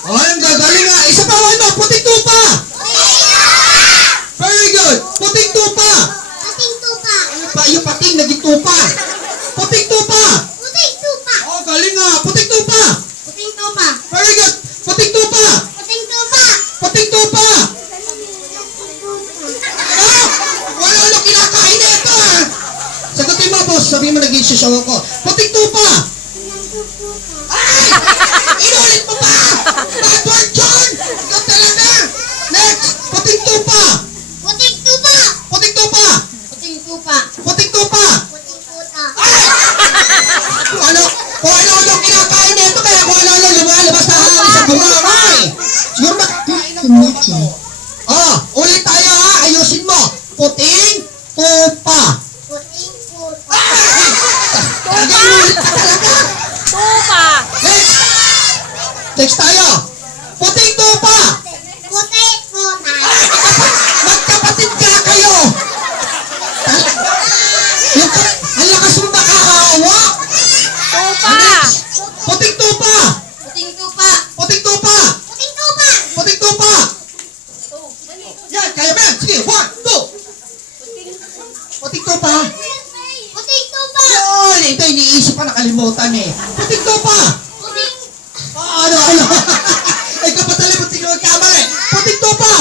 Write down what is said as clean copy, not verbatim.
Oh, ang gagaling nga. Isa pa, ano? Puting tupa. Very good. Puting tupa. Ano pa? Yung pating naging tupa. Puting tupa. Oh, galing nga. Puting tupa. Very good. Puting tupa. Puting tupa. Ah! Wala na kinakain na ito ah. Sagutin mo, boss. Sabihin mo naging sisaw ako. Puting tupa. Ay! Inulit mo pa! Bad word, John! Ikaw talaga! Next! Puting tupa! Puting tupa! Puting tupa! Ay! Kung ano kinakain na ito kaya kung ano lumalabas sa hangin sa bungangay! Siguro ba? Oh, ulit tayo ha! Ayusin mo! Puting tupa! Ulit ka talaga! Next! Next tayo! Puting tupa! Magkapatid ka kayo! Ang lakas mo makahawak! Puting tupa! Puting tupa! Puting tupa! Yan, kaya ba yan? Sige, 1, 2! Puting tupa! Yun! Ito, iniisip pa nakalimutan eh. Puting tupa! Ano? Ay, kapatali, puting tupa! Puting tupa!